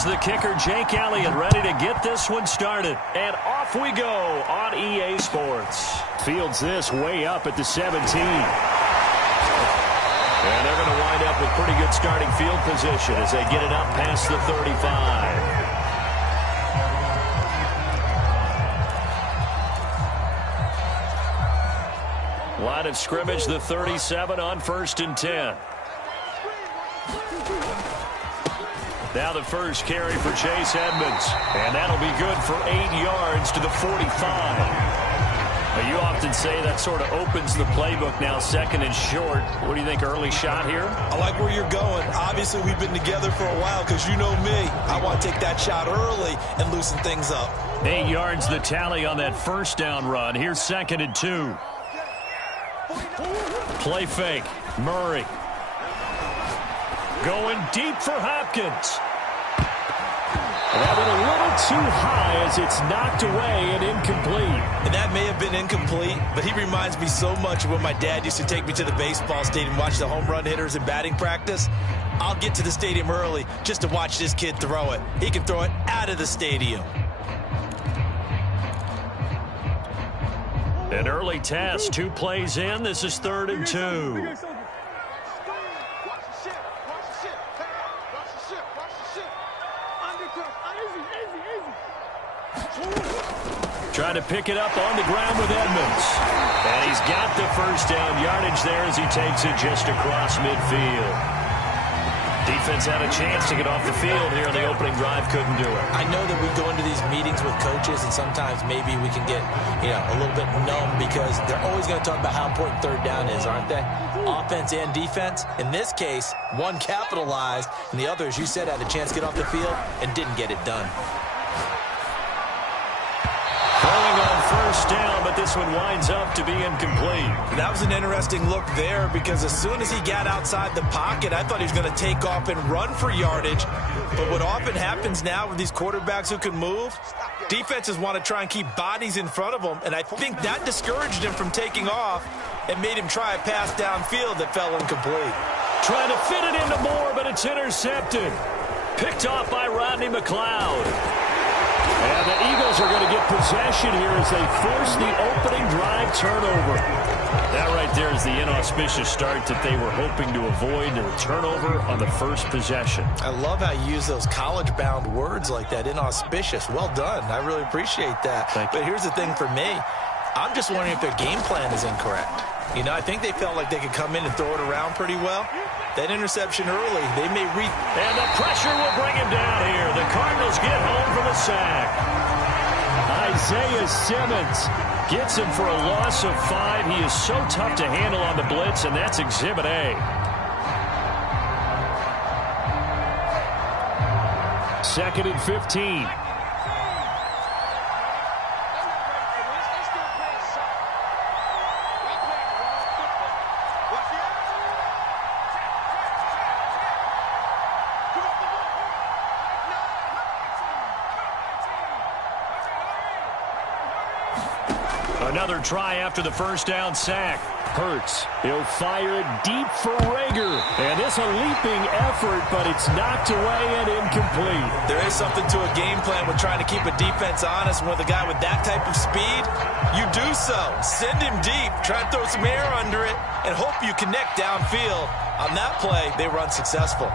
Here's the kicker, Jake Elliott, ready to get this one started. And off we go on EA Sports. Fields this way up at the 17. And they're going to wind up with pretty good starting field position as they get it up past the 35. Line of scrimmage, the 37 on 1st and 10. Now the first carry for Chase Edmonds. And that'll be good for 8 yards to the 45. Now, you often say that sort of opens the playbook now, 2nd and short. What do you think, early shot here? I like where you're going. Obviously, we've been together for a while because you know me. I want to take that shot early and loosen things up. 8 yards the tally on that first down run. Here's 2nd and 2. Play fake. Murray. Going deep for Hopkins. That went a little too high as it's knocked away and incomplete. And that may have been incomplete, but he reminds me so much of when my dad used to take me to the baseball stadium and watch the home run hitters in batting practice. I'll get to the stadium early just to watch this kid throw it. He can throw it out of the stadium. An early test, 2 plays in. This is 3rd and 2. Trying to pick it up on the ground with Edmonds. And he's got the first down yardage there as he takes it just across midfield. Defense had a chance to get off the field here on the opening drive, couldn't do it. I know that we go into these meetings with coaches, and sometimes maybe we can get, a little bit numb because they're always going to talk about how important 3rd down is, aren't they? Offense and defense. In this case, one capitalized, and the other, as you said, had a chance to get off the field and didn't get it done. Throwing on 1st down, but this one winds up to be incomplete. That was an interesting look there because as soon as he got outside the pocket, I thought he was going to take off and run for yardage. But what often happens now with these quarterbacks who can move, defenses want to try and keep bodies in front of them, and I think that discouraged him from taking off and made him try a pass downfield that fell incomplete. Trying to fit it into Moore, but it's intercepted. Picked off by Rodney McLeod. And the Eagles are going to get possession here as they force the opening drive turnover. That right there is the inauspicious start that they were hoping to avoid, a turnover on the first possession. I love how you use those college-bound words like that, inauspicious. Well done. I really appreciate that. But here's the thing for me. I'm just wondering if their game plan is incorrect. I think they felt like they could come in and throw it around pretty well. That interception early, they may And the pressure will bring him down here. The Cardinals get home for the sack. Isaiah Simmons gets him for a loss of 5. He is so tough to handle on the blitz, and that's Exhibit A. 2nd and 15. Another try after the first down sack. Hurts. He'll fire it deep for Rager. And this a leaping effort, but it's knocked away and incomplete. There is something to a game plan with trying to keep a defense honest. With a guy with that type of speed, you do so. Send him deep, try and throw some air under it, and hope you connect downfield. On that play, they run successful.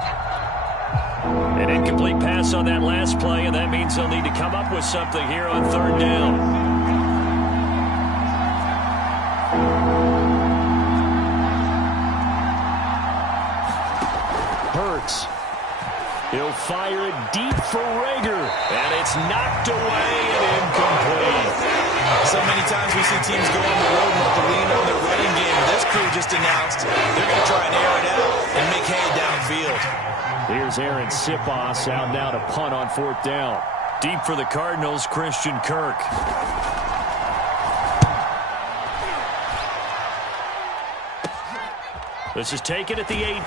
An incomplete pass on that last play, and that means they'll need to come up with something here on 3rd down. He'll fire it deep for Rager. And it's knocked away and incomplete. So many times we see teams go on the road and have to lean on their running game. This crew just announced they're going to try and air it out and make hay downfield. Here's Aaron Sipos out now to punt on 4th down. Deep for the Cardinals, Christian Kirk. This is taken at the 18.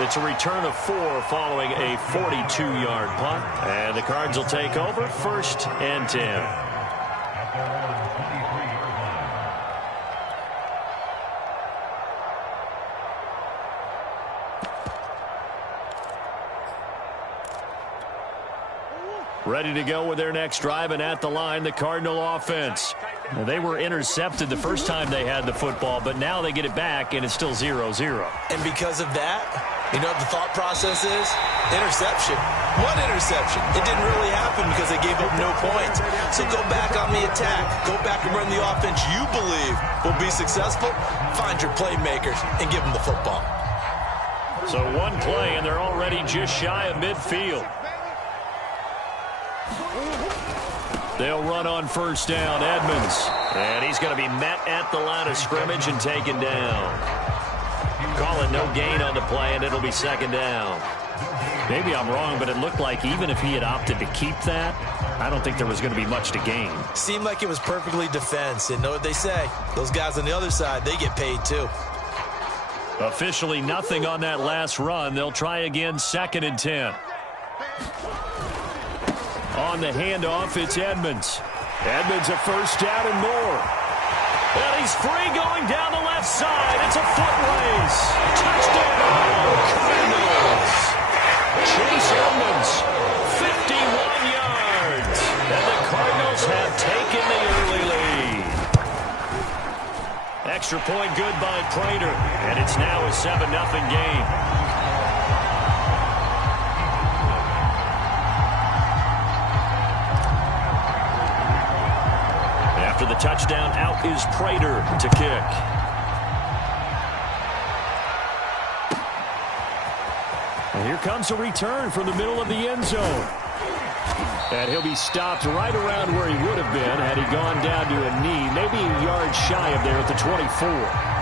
It's a return of 4 following a 42-yard punt. And the Cards will take over 1st and 10. Ready to go with their next drive, and at the line, the Cardinal offense. Now, they were intercepted the first time they had the football, but now they get it back, and it's still 0-0. And because of that, you know what the thought process is? Interception. One interception. It didn't really happen because they gave up no points. So go back on the attack. Go back and run the offense you believe will be successful. Find your playmakers and give them the football. So one play, and they're already just shy of midfield. They'll run on first down, Edmonds. And he's going to be met at the line of scrimmage and taken down. Call it no gain on the play, and it'll be second down. Maybe I'm wrong, but it looked like even if he had opted to keep that, I don't think there was going to be much to gain. Seemed like it was perfectly defense. And know what they say? Those guys on the other side, they get paid too. Officially nothing on that last run. They'll try again, 2nd and 10. On the handoff, it's Edmonds. Edmonds a first down and more. And he's free going down the left side. It's a foot race. Touchdown, Cardinals. Chase Edmonds, 51 yards. And the Cardinals have taken the early lead. Extra point good by Prater. And it's now a 7-0 game. After the touchdown, out is Prater to kick. And here comes a return from the middle of the end zone. And he'll be stopped right around where he would have been had he gone down to a knee, maybe a yard shy of there at the 24.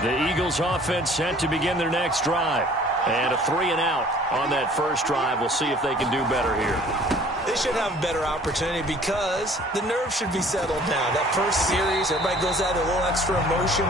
The Eagles offense set to begin their next drive. And a 3-and-out on that first drive. We'll see if they can do better here. They should have a better opportunity because the nerves should be settled now. That first series, everybody goes out with a little extra emotion.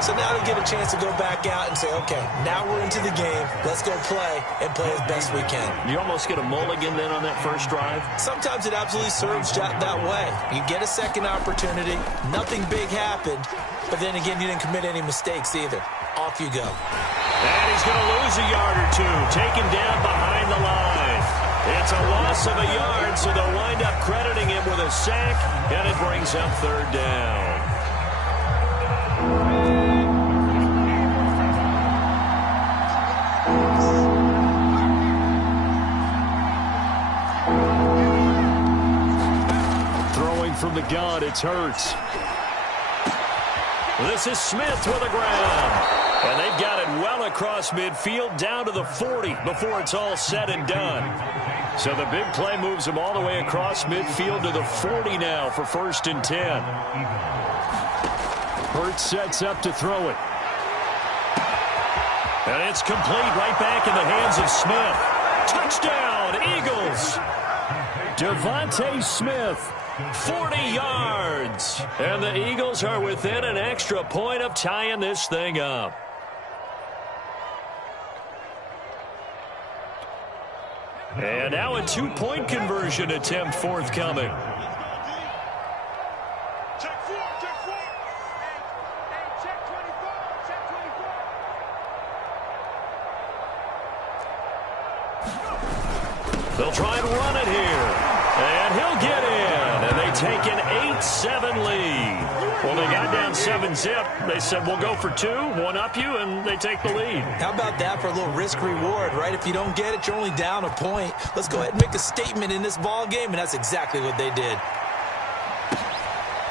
So now they get a chance to go back out and say, okay, now we're into the game. Let's go play and play as best we can. You almost get a mulligan then on that first drive? Sometimes it absolutely serves that way. You get a second opportunity. Nothing big happened. But then again, you didn't commit any mistakes either. Off you go. And he's going to lose a yard or two. Taken down behind the line. It's a loss of a yard, so they'll wind up crediting him with a sack, and it brings up third down. Throwing from the gun, it's Hurts. This is Smith with the ground. And they've got it well across midfield down to the 40 before it's all said and done. So the big play moves them all the way across midfield to the 40 now for 1st and 10. Hurts sets up to throw it. And it's complete right back in the hands of Smith. Touchdown, Eagles. Devontae Smith, 40 yards. And the Eagles are within an extra point of tying this thing up. And now a 2-point conversion attempt forthcoming. They'll try and run it here. And he'll get in. And they take an 8-7 lead. Well, they got down 7-zip. They said, we'll go for 2, one up you, and they take the lead. How about that for a little risk-reward, right? If you don't get it, you're only down a point. Let's go ahead and make a statement in this ball game, and that's exactly what they did.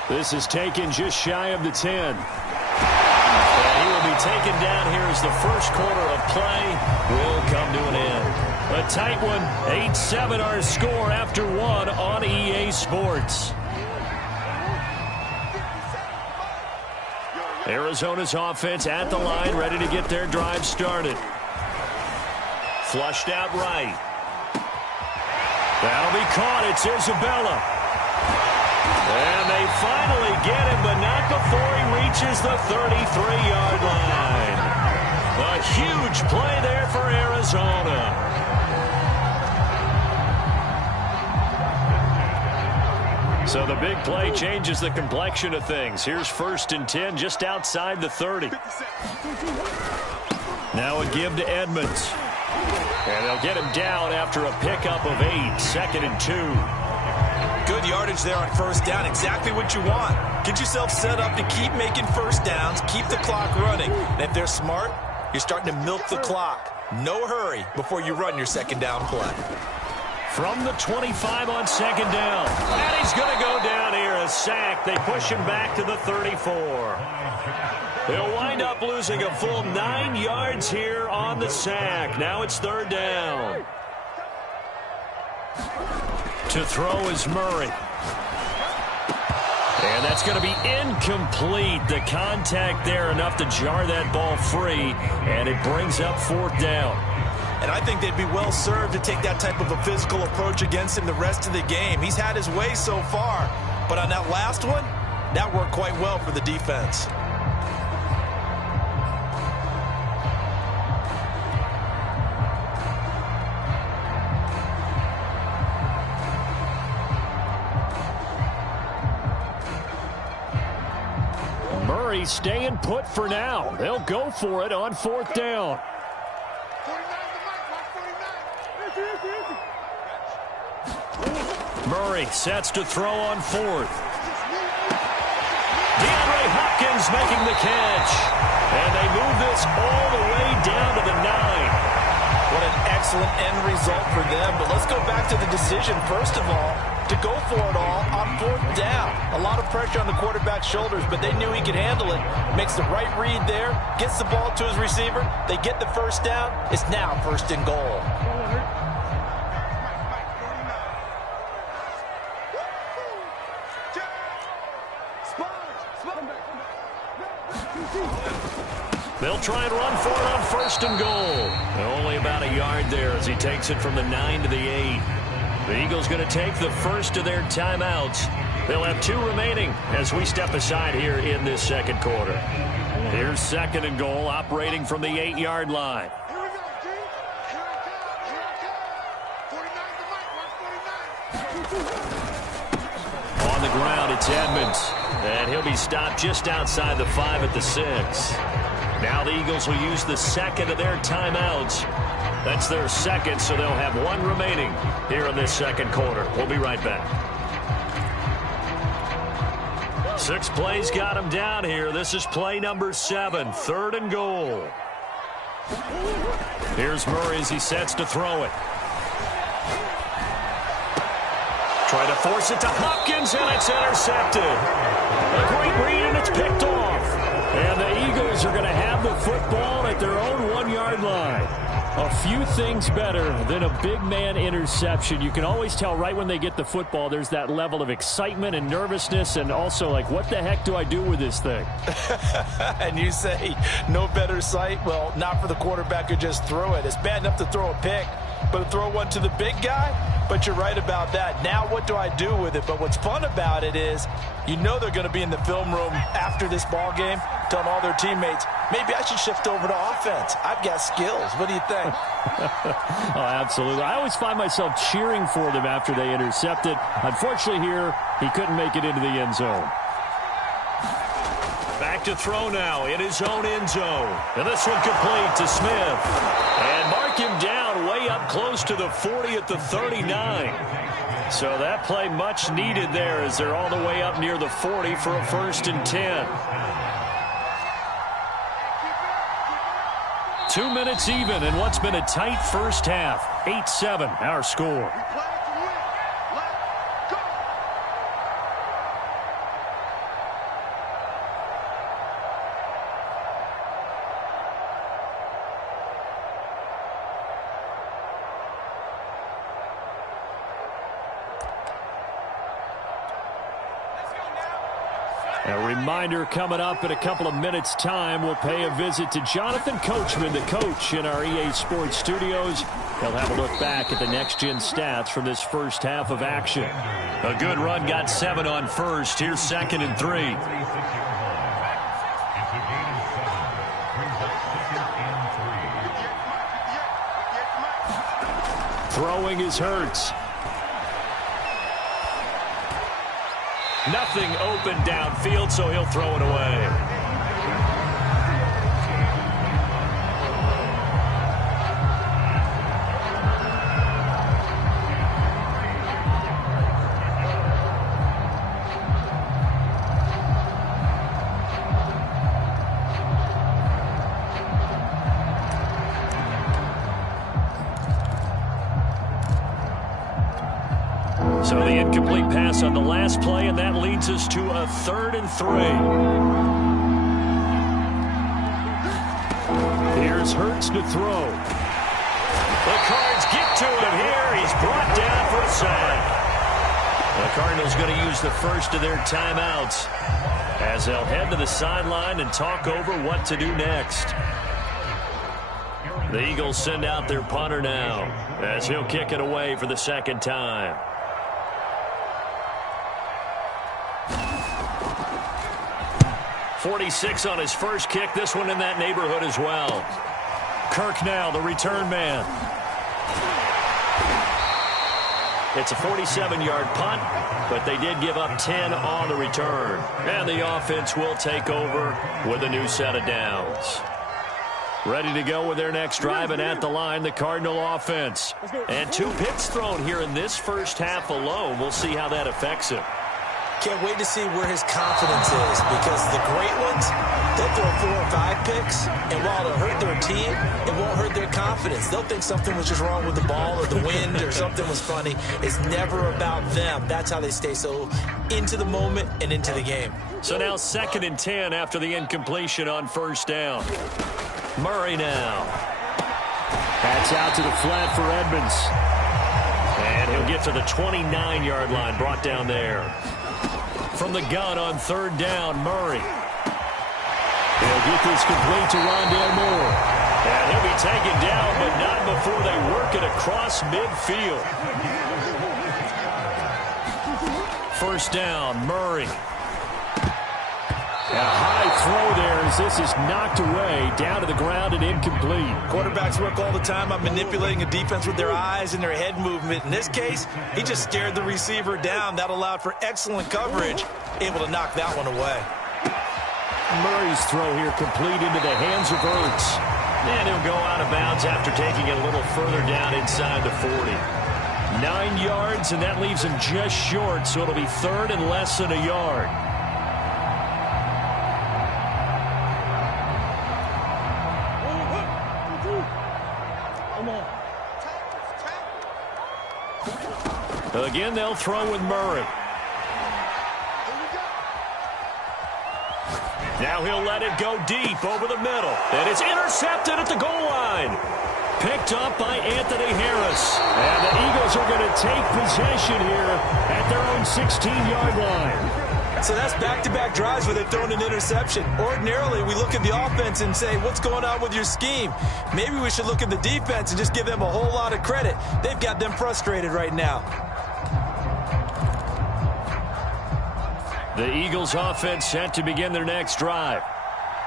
This is taken just shy of the 10. And he will be taken down here as the first quarter of play will come to an end. A tight one, 8-7 our score after 1 on EA Sports. Arizona's offense at the line, ready to get their drive started. Flushed out right. That'll be caught. It's Isabella. And they finally get him, but not before he reaches the 33-yard line. A huge play there for Arizona. So the big play changes the complexion of things. Here's 1st and 10 just outside the 30. Now a give to Edmonds. And they'll get him down after a pickup of 8. 2nd and 2. Good yardage there on 1st down. Exactly what you want. Get yourself set up to keep making 1st downs. Keep the clock running. And if they're smart, you're starting to milk the clock. No hurry before you run your 2nd down play. From the 25 on 2nd down. And he's going to go down here. A sack. They push him back to the 34. They'll wind up losing a full 9 yards here on the sack. Now it's 3rd down. To throw is Murray. And that's going to be incomplete. The contact there enough to jar that ball free. And it brings up 4th down. And I think they'd be well served to take that type of a physical approach against him the rest of the game. He's had his way so far. But on that last one, that worked quite well for the defense. Murray staying put for now. They'll go for it on 4th down. Murray sets to throw on 4th. DeAndre Hopkins making the catch. And they move this all the way down to the 9. What an excellent end result for them. But let's go back to the decision, first of all, to go for it all on 4th down. A lot of pressure on the quarterback's shoulders, but they knew he could handle it. Makes the right read there, gets the ball to his receiver. They get the 1st down. It's now 1st and goal. They'll try and run for it on 1st and goal. Only about a yard there as he takes it from the 9 to the 8. The Eagles going to take the first of their timeouts. They'll have 2 remaining as we step aside here in this 2nd quarter. Here's 2nd and goal, operating from the 8-yard line. On the ground, it's Edmonds. And he'll be stopped just outside the 5 at the 6. Now the Eagles will use the 2nd of their timeouts. That's their 2nd, so they'll have 1 remaining here in this 2nd quarter. We'll be right back. 6 plays got him down here. This is play number 7, 3rd and goal. Here's Murray as he sets to throw it. Try to force it to Hopkins, and it's intercepted. A great read, and it's picked off. And the Eagles are going to have the football at their own 1-yard line. A few things better than a big man interception. You can always tell right when they get the football, there's that level of excitement and nervousness, and also like, what the heck do I do with this thing? And you say, no better sight? Well, not for the quarterback who just threw it. It's bad enough to throw a pick, but to throw one to the big guy? But you're right about that. Now what do I do with it? But what's fun about it is, you know they're going to be in the film room after this ball game, telling all their teammates, maybe I should shift over to offense. I've got skills. What do you think? Oh, absolutely. I always find myself cheering for them after they intercept it. Unfortunately here, he couldn't make it into the end zone. Back to throw now in his own end zone. And this one complete to Smith. And mark him down way up close to the 40 at the 39. So that play much needed there as they're all the way up near the 40 for a 1st and 10. 2 minutes even in what's been a tight first half. 8-7 our score. A reminder coming up in a couple of minutes' time. We'll pay a visit to Jonathan Coachman, the coach in our EA Sports studios. He'll have a look back at the next-gen stats from this first half of action. A good run, got 7 on first. Here's 2nd and 3. Throwing is Hurts. Nothing open downfield, so he'll throw it away. So the incomplete pass on the last play, and that leads us to a 3rd and 3. Here's Hurts to throw. The Cards get to him here. He's brought down for a sack. The Cardinals going to use the first of their timeouts as they'll head to the sideline and talk over what to do next. The Eagles send out their punter now as he'll kick it away for the second time. .46 on his first kick. This one in that neighborhood as well. Kirk now, the return man. It's a 47-yard punt, but they did give up 10 on the return. And the offense will take over with a new set of downs. Ready to go with their next drive, and at the line, the Cardinal offense. And 2 picks thrown here in this first half alone. We'll see how that affects him. Can't wait to see where his confidence is, because the great ones, they'll throw 4 or 5 picks, and while it'll hurt their team, it won't hurt their confidence. They'll think something was just wrong with the ball or the wind or something was funny. It's never about them. That's how they stay so into the moment and into the game. So now 2nd and 10 after the incompletion on first down. Murray now. That's out to the flat for Edmonds. And he'll get to the 29-yard line, brought down there. From the gun on 3rd down, Murray. He'll get this complete to Rondale Moore. And he'll be taken down, but not before they work it across midfield. First down, Murray. And a high throw there as this is knocked away, down to the ground and incomplete. Quarterbacks work all the time on manipulating a defense with their eyes and their head movement. In this case, he just scared the receiver down. That allowed for excellent coverage, able to knock that one away. Murray's throw here complete into the hands of Hurts. And he'll go out of bounds after taking it a little further down inside the 40. 9 yards, and that leaves him just short, so it'll be 3rd and less than a yard. Again, they'll throw with Murray. Now he'll let it go deep over the middle. And it's intercepted at the goal line. Picked up by Anthony Harris. And the Eagles are going to take possession here at their own 16-yard line. So that's back-to-back drives where they've thrown an interception. Ordinarily, we look at the offense and say, what's going on with your scheme? Maybe we should look at the defense and just give them a whole lot of credit. They've got them frustrated right now. The Eagles offense set to begin their next drive.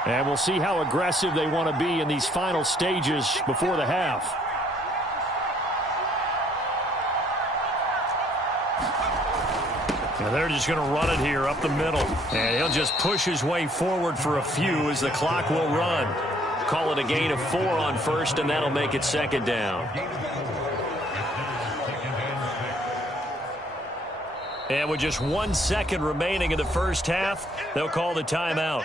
And we'll see how aggressive they want to be in these final stages before the half. And they're just going to run it here up the middle. And he'll just push his way forward for a few as the clock will run. Call it a gain of 4 on first, and that'll make it 2nd down. And with just 1 second remaining in the first half, they'll call the timeout.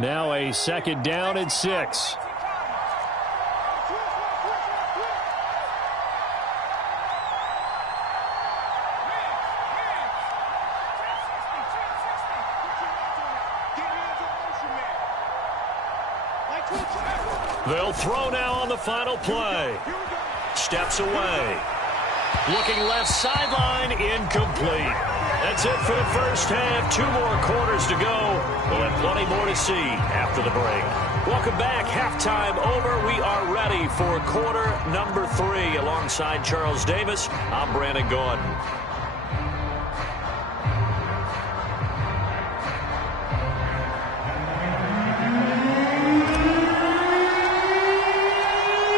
Now a 2nd down and 6. They'll throw now on the final play. Steps away. Looking left sideline, incomplete. That's it for the first half. 2 more quarters to go. We'll have plenty more to see after the break. Welcome back. Halftime over. We are ready for quarter number 3. Alongside Charles Davis, I'm Brandon Gordon.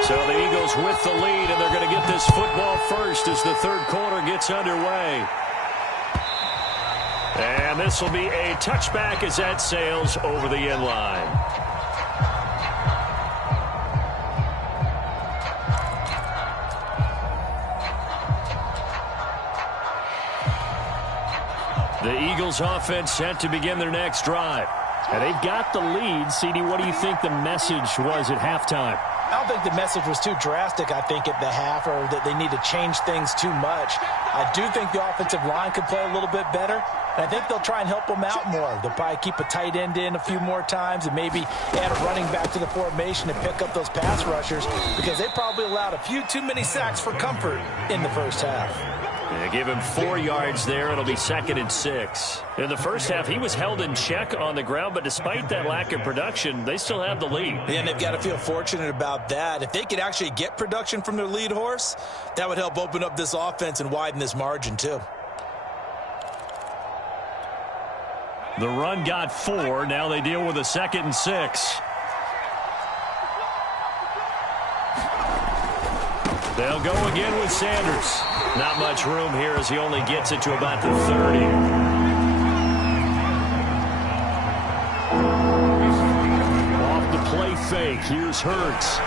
So the Eagles with the lead, and they're going to get this football first as the third quarter gets underway. And this will be a touchback as that sails over the end line. The Eagles offense set to begin their next drive. And they've got the lead. CD, what do you think the message was at halftime? I don't think the message was too drastic, I think, at the half, or that they need to change things too much. I do think the offensive line could play a little bit better, and I think they'll try and help them out more. They'll probably keep a tight end in a few more times and maybe add a running back to the formation and pick up those pass rushers, because they probably allowed a few too many sacks for comfort in the first half. They give him 4 yards there. It'll be 2nd and 6. In the first half, he was held in check on the ground, but despite that lack of production, they still have the lead. And they've got to feel fortunate about that. If they could actually get production from their lead horse, that would help open up this offense and widen this margin too. The run got 4. Now they deal with a 2nd and 6. They'll go again with Sanders. Not much room here as he only gets it to about the 30. Off the play fake. Here's Hurts.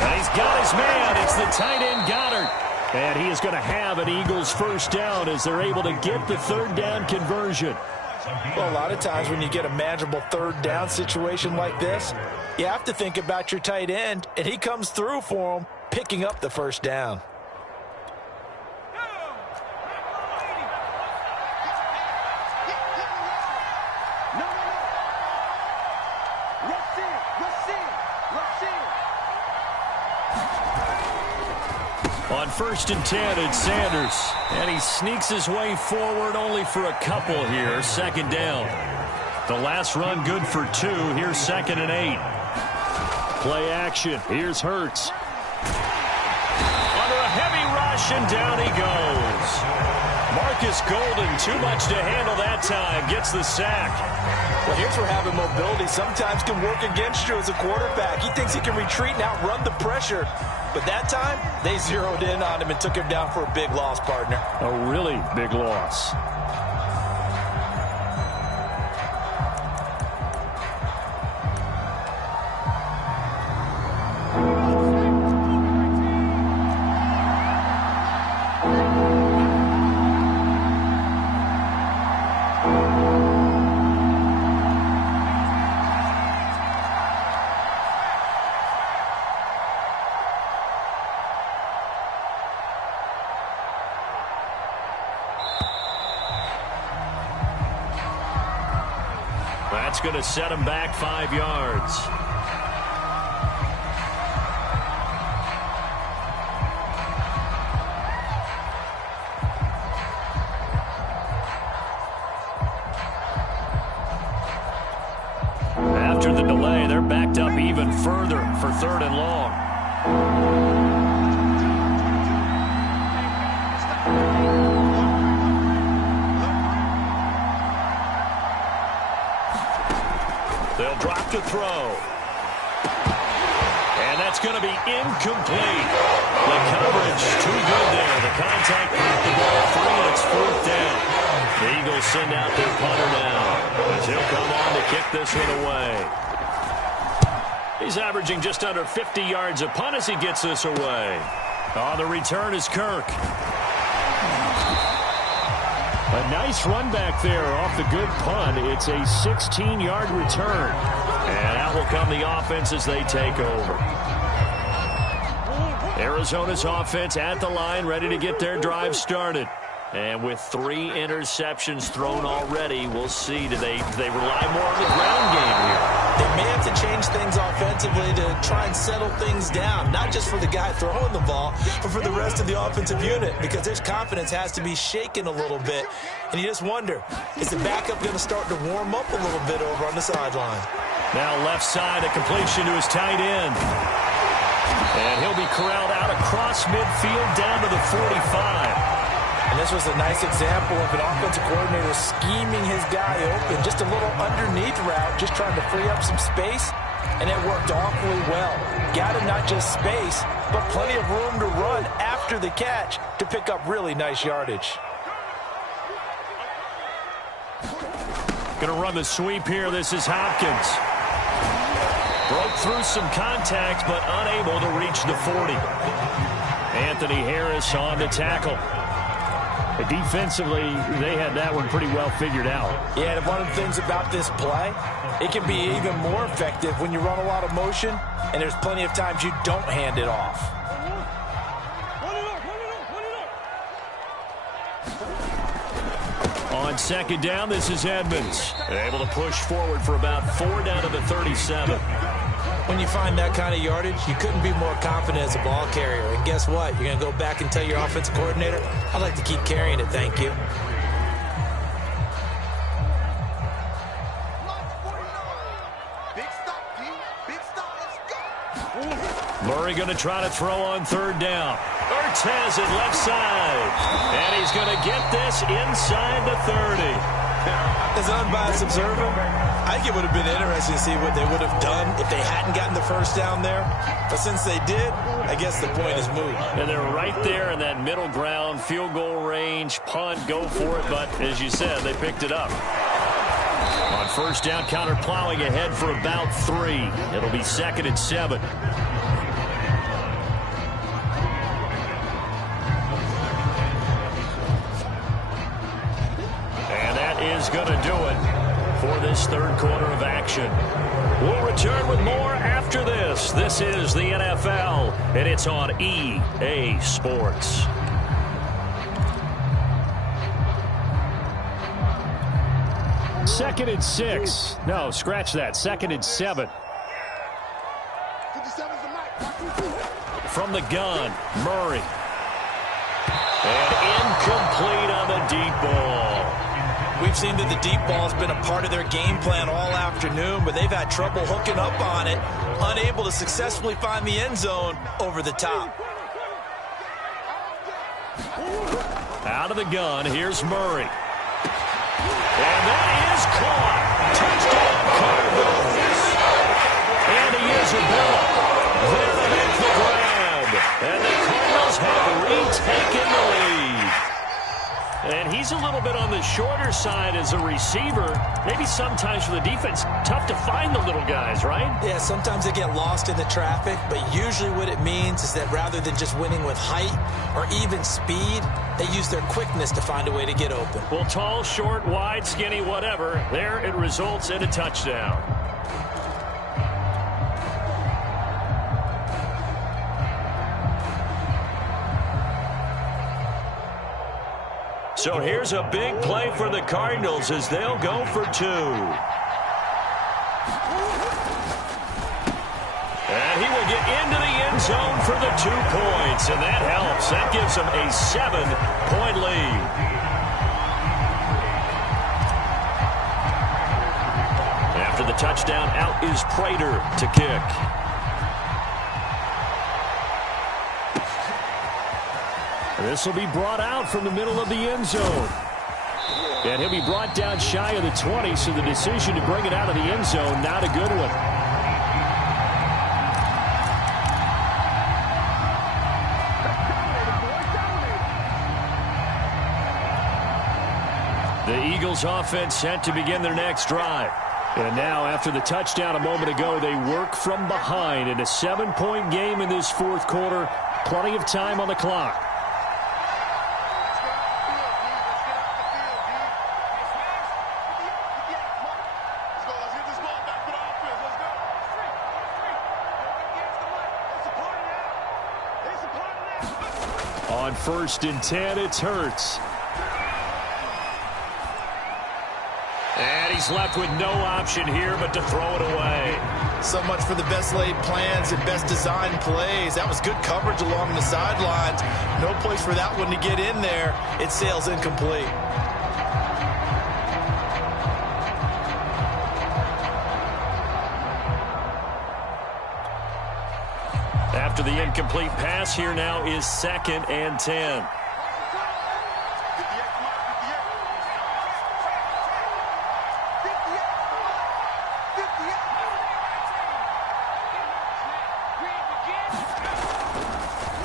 And he's got his man. It's the tight end Goddard. And he is going to have an Eagles first down as they're able to get the third down conversion. Well, a lot of times when you get a manageable third down situation like this, you have to think about your tight end, and he comes through for him, picking up the first down. On 1st and 10, it's Sanders. And he sneaks his way forward only for a couple here. 2nd down. The last run good for 2. Here's 2nd and 8. Play action. Here's Hurts. Under a heavy rush, and down he goes. Marcus Golden, too much to handle that time. Gets the sack. Well, here's where having mobility sometimes can work against you as a quarterback. He thinks he can retreat and outrun the pressure. But that time, they zeroed in on him and took him down for a big loss, partner. A really big loss. That's going to set him back 5 yards. After the delay, they're backed up even further for 3rd and long. They'll drop to throw. And that's going to be incomplete. The coverage too good there. The contact brought the ball free, and it's 4th down. The Eagles send out their punter now, as he'll come on to kick this one away. He's averaging just under 50 yards a punt as he gets this away. On the return is Kirk. A nice run back there off the good punt. It's a 16-yard return. And out will come the offense as they take over. Arizona's offense at the line, ready to get their drive started. And with 3 interceptions thrown already, we'll see. Do they rely more on the ground game here? They may have to change things offensively to try and settle things down, not just for the guy throwing the ball, but for the rest of the offensive unit, because their confidence has to be shaken a little bit. And you just wonder, is the backup going to start to warm up a little bit over on the sideline? Now left side, a completion to his tight end. And he'll be corralled out across midfield down to the 45. And this was a nice example of an offensive coordinator scheming his guy open. Just a little underneath route, just trying to free up some space. and it worked awfully well. Got him not just space, but plenty of room to run after the catch to pick up really nice yardage. Going to run the sweep here. This is Hopkins. Broke through some contact, but unable to reach the 40. Anthony Harris on the tackle. Defensively, they had that one pretty well figured out. Yeah, and one of the things about this play, it can be even more effective when you run a lot of motion, and there's plenty of times you don't hand it off. On second down, this is Edmonds. Able to push forward for about 4 down to the 37. When you find that kind of yardage, you couldn't be more confident as a ball carrier. And guess what? You're going to go back and tell your offensive coordinator, I'd like to keep carrying it, thank you. Murray going to try to throw on third down. Ertz has it left side. And he's going to get this inside the 30. As an unbiased observer, I think it would have been interesting to see what they would have done if they hadn't gotten the first down there. But since they did, I guess the point is moot. And they're right there in that middle ground, field goal range, punt, go for it. But as you said, they picked it up. On first down, counter plowing ahead for about 3. It'll be 2nd and 7. Is going to do it for this third quarter of action. We'll return with more after this. This is the NFL, and it's on EA Sports. Second and 6. No, scratch that. 2nd and 7. From the gun, Murray. And incomplete on the deep ball. We've seen that the deep ball has been a part of their game plan all afternoon, but they've had trouble hooking up on it, unable to successfully find the end zone over the top. Out of the gun, here's Murray. And that is caught. Touchdown, Cardinals. And he is a ball. There to make the grab. And the Cardinals have retaken the lead. And he's a little bit on the shorter side as a receiver. Maybe sometimes for the defense, tough to find the little guys, right? Yeah, sometimes they get lost in the traffic, but usually what it means is that rather than just winning with height or even speed, they use their quickness to find a way to get open. Well, tall, short, wide, skinny, whatever, there it results in a touchdown. So here's a big play for the Cardinals as they'll go for 2. And he will get into the end zone for the 2 points, and that helps. That gives them a 7-point lead. After the touchdown, out is Prater to kick. This will be brought out from the middle of the end zone. And he'll be brought down shy of the 20, so the decision to bring it out of the end zone, not a good one. The Eagles offense set to begin their next drive. And now, after the touchdown a moment ago, they work from behind in a 7-point game in this fourth quarter. Plenty of time on the clock. On 1st and 10, it's Hurts. And he's left with no option here but to throw it away. So much for the best laid plans and best designed plays. That was good coverage along the sidelines. No place for that one to get in there. It sails incomplete. After the incomplete pass, here now is 2nd and 10.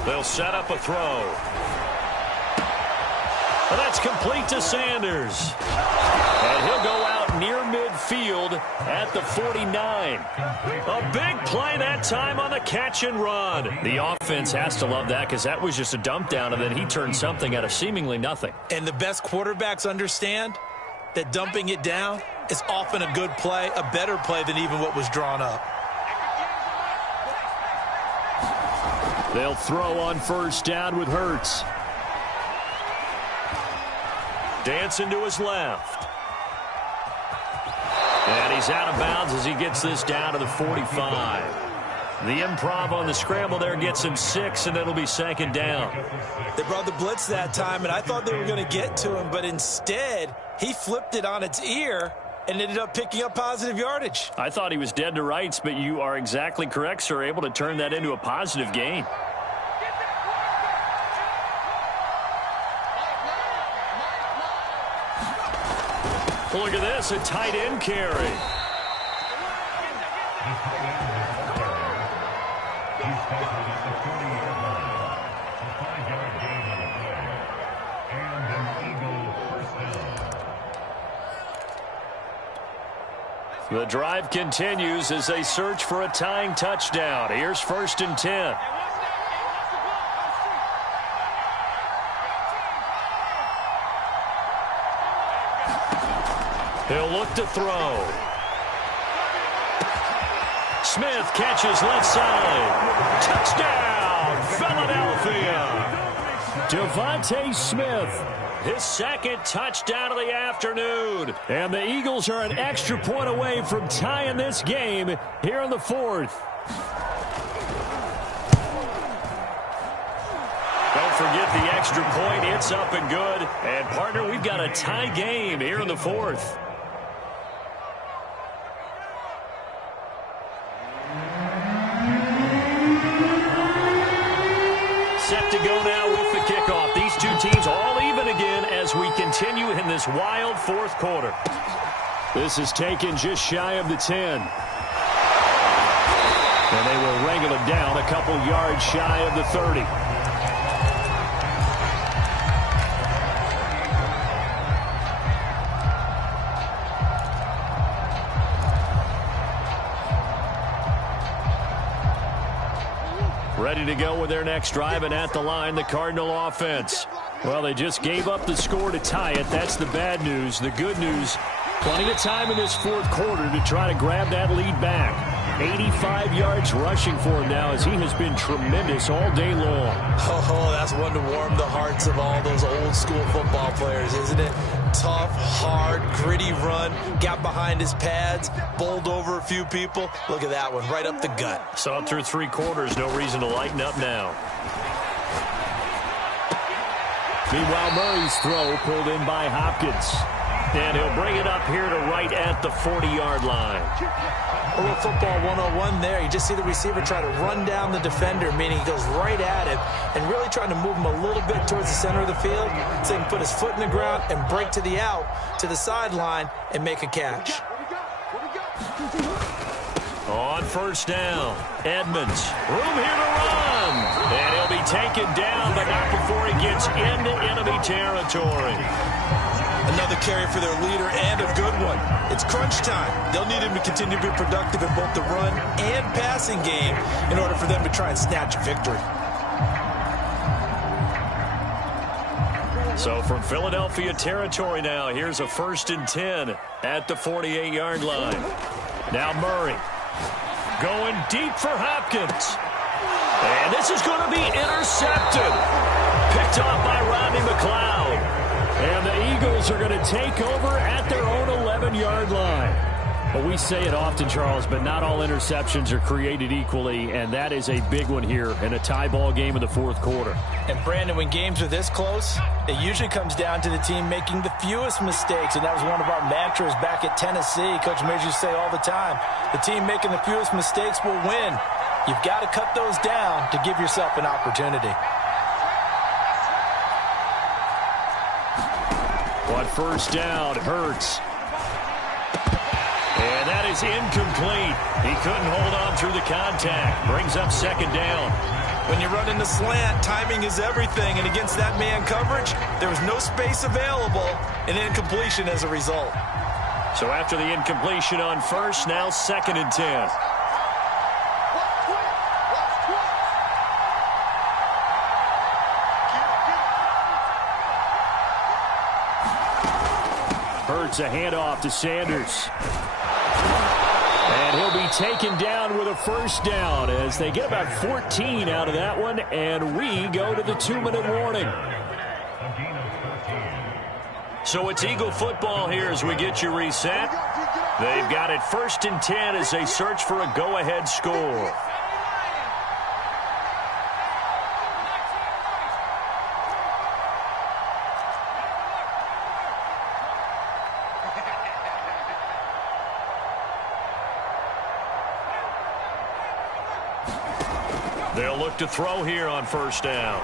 They'll set up a throw. And that's complete to Sanders. And he'll go out near midfield at the 49. A big play that time on the catch and run. The offense has to love that because that was just a dump down, and then he turned something out of seemingly nothing. And the best quarterbacks understand that dumping it down is often a good play, a better play than even what was drawn up. They'll throw on first down with Hurts. Dancing to his left. And he's out of bounds as he gets this down to the 45. The improv on the scramble there gets him 6, and it'll be second down. They brought the blitz that time, and I thought they were going to get to him, but instead he flipped it on its ear and ended up picking up positive yardage. I thought he was dead to rights, but you are exactly correct, sir, able to turn that into a positive gain. Look at this, a tight end carry. The drive continues as they search for a tying touchdown. Here's 1st and 10. He'll look to throw. Smith catches left side. Touchdown, Philadelphia. Devontae Smith, his second touchdown of the afternoon. And the Eagles are an extra point away from tying this game here in the 4th. Don't forget the extra point. It's up and good. And, partner, we've got a tie game here in the 4th. Set to go now with the kickoff. These two teams all even again as we continue in this wild 4th quarter. This is taken just shy of the 10. And they will wrangle it down a couple yards shy of the 30. Ready to go with their next drive, and at the line, the Cardinal offense. Well, they just gave up the score to tie it. That's the bad news. The good news, plenty of time in this 4th quarter to try to grab that lead back. 85 yards rushing for him now as he has been tremendous all day long. Oh, that's one to warm the hearts of all those old school football players, isn't it? Tough, hard, gritty run, got behind his pads, bowled over a few people. Look at that one, right up the gut. So through 3 quarters, no reason to lighten up now. Meanwhile, Murray's throw pulled in by Hopkins. And he'll bring it up here to right at the 40-yard line. A little football 101 there. You just see the receiver try to run down the defender, meaning he goes right at him and really trying to move him a little bit towards the center of the field so he can put his foot in the ground and break to the out, to the sideline, and make a catch. On first down, Edmonds. Room here to run. And he'll be taken down, but not before he gets into enemy territory. Another carry for their leader, and a good one. It's crunch time. They'll need him to continue to be productive in both the run and passing game in order for them to try and snatch a victory. So from Philadelphia territory now, here's a 1st and 10 at the 48-yard line. Now Murray going deep for Hopkins. And this is going to be intercepted. Picked off by Rodney McLeod. And the Eagles are going to take over at their own 11-yard line. Well, we say it often, Charles, but not all interceptions are created equally, and that is a big one here in a tie ball game in the 4th quarter. And, Brandon, when games are this close, it usually comes down to the team making the fewest mistakes, and that was one of our mantras back at Tennessee. Coach Major used to say all the time, the team making the fewest mistakes will win. You've got to cut those down to give yourself an opportunity. On first down, Hurts. And that is incomplete. He couldn't hold on through the contact. Brings up second down. When you run in the slant, timing is everything, and against that man coverage, there was no space available, and incompletion as a result. So after the incompletion on first, now 2nd and 10. Hurts a handoff to Sanders. And he'll be taken down with a first down as they get about 14 out of that one, and we go to the 2-minute warning. So it's Eagle football here as we get you reset. They've got it 1st and 10 as they search for a go-ahead score. They'll look to throw here on first down.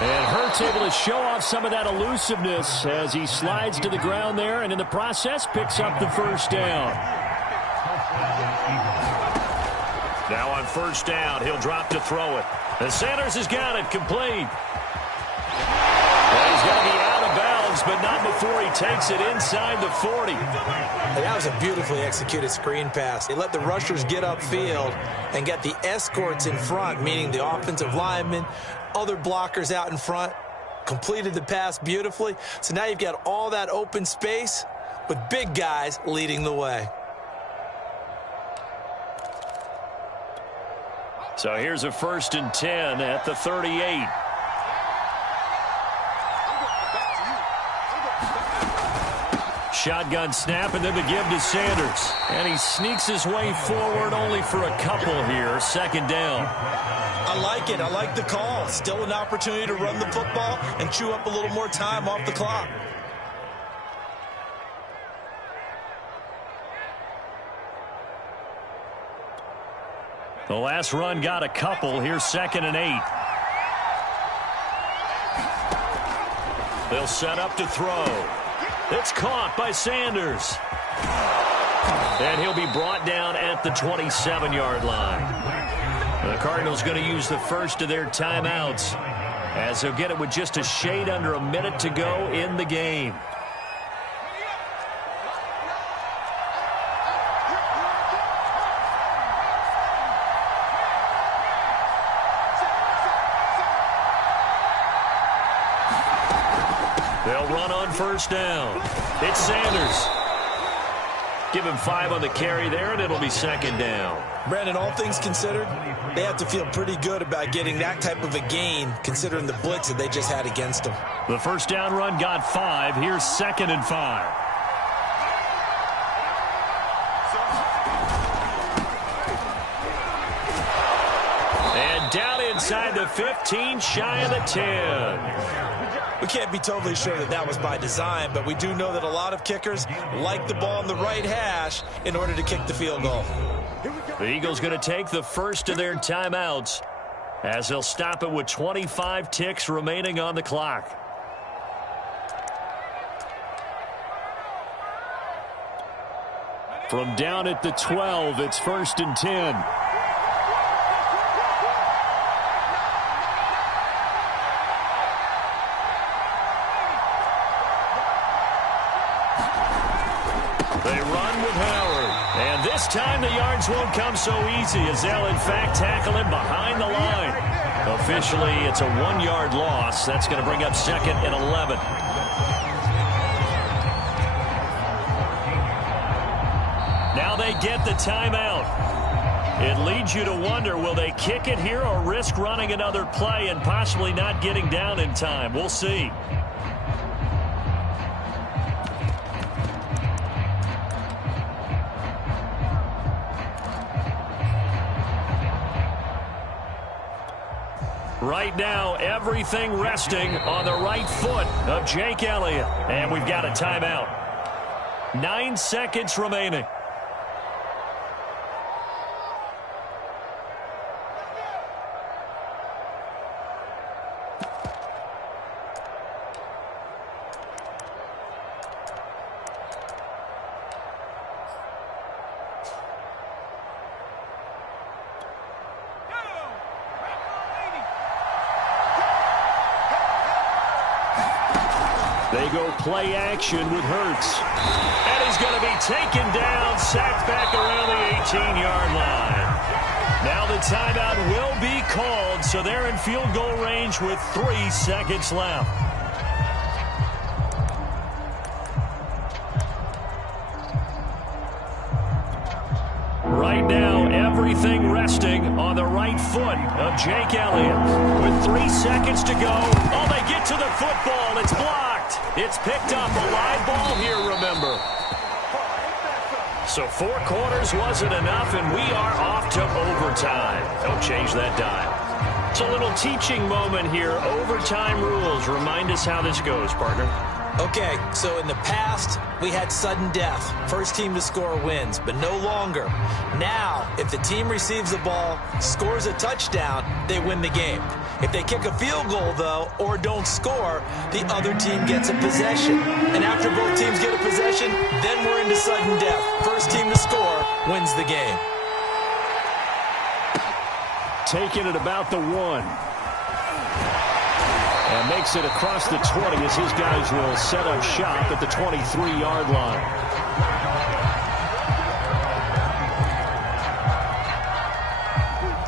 And Hurts able to show off some of that elusiveness as he slides to the ground there, and in the process picks up the first down. Now on first down, he'll drop to throw it. And Sanders has got it complete. Well, he's going to be out of bounds, but not before he takes it inside the 40. That was a beautifully executed screen pass. They let the rushers get upfield and get the escorts in front, meaning the offensive linemen, other blockers out in front, completed the pass beautifully. So now you've got all that open space with big guys leading the way. So here's a 1st and 10 at the 38. Shotgun snap, and then the give to Sanders. And he sneaks his way forward only for a couple here. 2nd down. I like it. I like the call. Still an opportunity to run the football and chew up a little more time off the clock. The last run got a couple. Here's 2nd and 8. They'll set up to throw. It's caught by Sanders. And he'll be brought down at the 27-yard line. The Cardinals going to use the first of their timeouts as they'll get it with just a shade under a minute to go in the game. They'll run on first down. It's Sanders. Give him 5 on the carry there, and it'll be 2nd down. Brandon, all things considered, they have to feel pretty good about getting that type of a gain, considering the blitz that they just had against them. The first down run got 5. Here's 2nd and 5. And down inside the 15, shy of the 10. We can't be totally sure that that was by design, but we do know that a lot of kickers like the ball on the right hash in order to kick the field goal. The Eagles going to take the first of their timeouts as they'll stop it with 25 ticks remaining on the clock. From down at the 12, it's 1st and 10. They run with Howard. And this time the yards won't come so easy as they'll in fact tackle him behind the line. Officially, it's a 1-yard loss. That's going to bring up 2nd and 11. Now they get the timeout. It leads you to wonder, will they kick it here or risk running another play and possibly not getting down in time? We'll see. Right now, everything resting on the right foot of Jake Elliott. And we've got a timeout. 9 seconds remaining. They go play action with Hurts. And he's going to be taken down, sacked back around the 18-yard line. Now the timeout will be called, so they're in field goal range with 3 seconds left. Right now, everything resting on the right foot of Jake Elliott. With 3 seconds to go. Oh, they get to the football. It's blocked. It's picked up. A live ball here, remember. So 4 quarters wasn't enough, and we are off to overtime. Don't change that dial. It's a little teaching moment here. Overtime rules. Remind us how this goes, partner. Okay, so in the past, we had sudden death. First team to score wins, but no longer. Now, if the team receives the ball, scores a touchdown, they win the game. If they kick a field goal, though, or don't score, the other team gets a possession. And after both teams get a possession, then we're into sudden death. First team to score wins the game. Taking it about the 1. And makes it across the 20 as his guys will set up shop at the 23-yard line.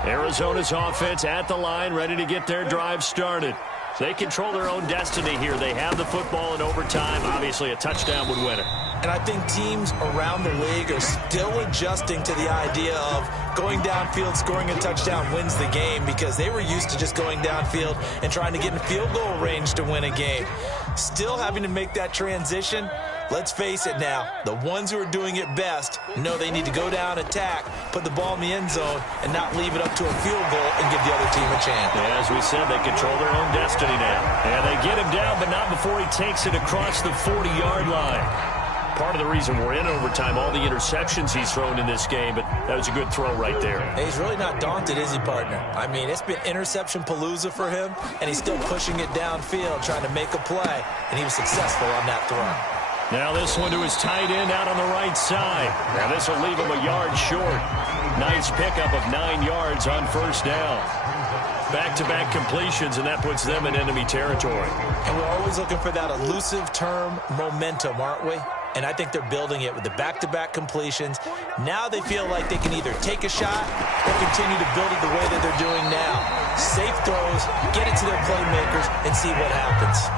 Arizona's offense at the line, ready to get their drive started. They control their own destiny here. They have the football in overtime. Obviously, a touchdown would win it. And I think teams around the league are still adjusting to the idea of going downfield, scoring a touchdown wins the game, because they were used to just going downfield and trying to get in field goal range to win a game. Still having to make that transition. Let's face it now, the ones who are doing it best know they need to go down, attack, put the ball in the end zone, and not leave it up to a field goal and give the other team a chance. Yeah, as we said, they control their own destiny now. And they get him down, but not before he takes it across the 40-yard line. Part of the reason we're in overtime, all the interceptions he's thrown in this game, but that was a good throw right there. Hey, he's really not daunted, is he, partner? I mean, it's been interception palooza for him, and he's still pushing it downfield, trying to make a play, and he was successful on that throw. Now this one to his tight end out on the right side. Now this will leave him a yard short. Nice pickup of 9 yards on first down. Back-to-back completions, and that puts them in enemy territory. And we're always looking for that elusive term momentum, aren't we? And I think they're building it with the back-to-back completions. Now they feel like they can either take a shot or continue to build it the way that they're doing now. Safe throws, get it to their playmakers, and see what happens.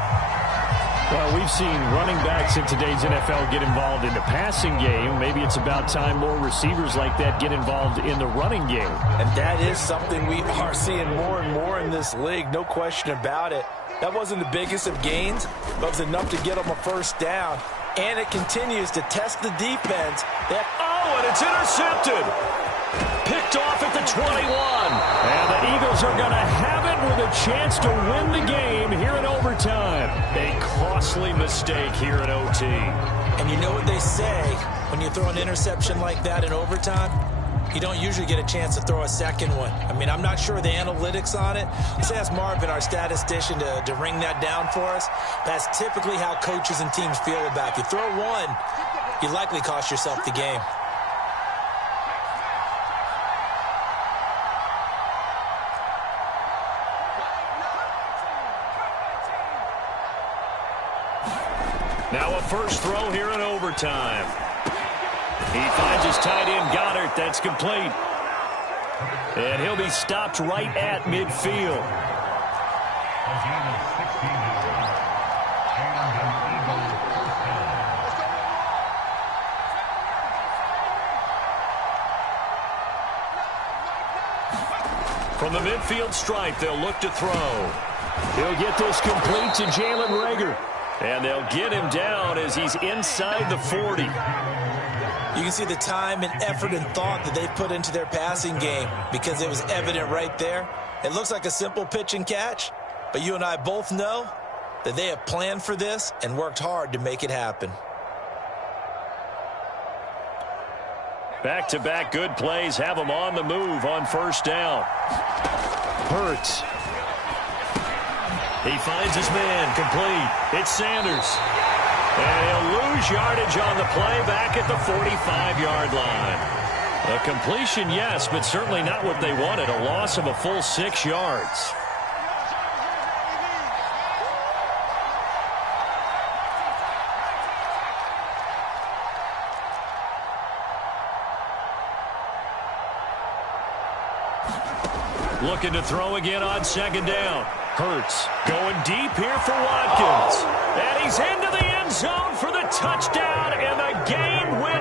Well, we've seen running backs in today's NFL get involved in the passing game. Maybe it's about time more receivers like that get involved in the running game. And that is something we are seeing more and more in this league, no question about it. That wasn't the biggest of gains, but it was enough to get them a first down. And it continues to test the defense. And it's intercepted. Picked off at the 21. And the Eagles are going to have it with a chance to win the game here in overtime. A costly mistake here in OT. And you know what they say, when you throw an interception like that in overtime, you don't usually get a chance to throw a second one. I mean, I'm not sure the analytics on it. Let's ask Marvin, our statistician, to ring that down for us. That's typically how coaches and teams feel about it. If you throw one, you likely cost yourself the game. Now a first throw here in overtime. He finds his tight end, Goddard. That's complete. And he'll be stopped right at midfield. From the midfield stripe, they'll look to throw. He'll get this complete to Jalen Reagor. And they'll get him down as he's inside the 40. You can see the time and effort and thought that they've put into their passing game, because it was evident right there. It looks like a simple pitch and catch, but you and I both know that they have planned for this and worked hard to make it happen. Back-to-back good plays have them on the move on first down. Hurts. He finds his man, complete. It's Sanders. And he'll lose yardage on the play back at the 45-yard line. A completion, yes, but certainly not what they wanted. A loss of a full 6 yards. Looking to throw again on second down. Hurts going deep here for Watkins. And he's into the end zone for the touchdown, and the game will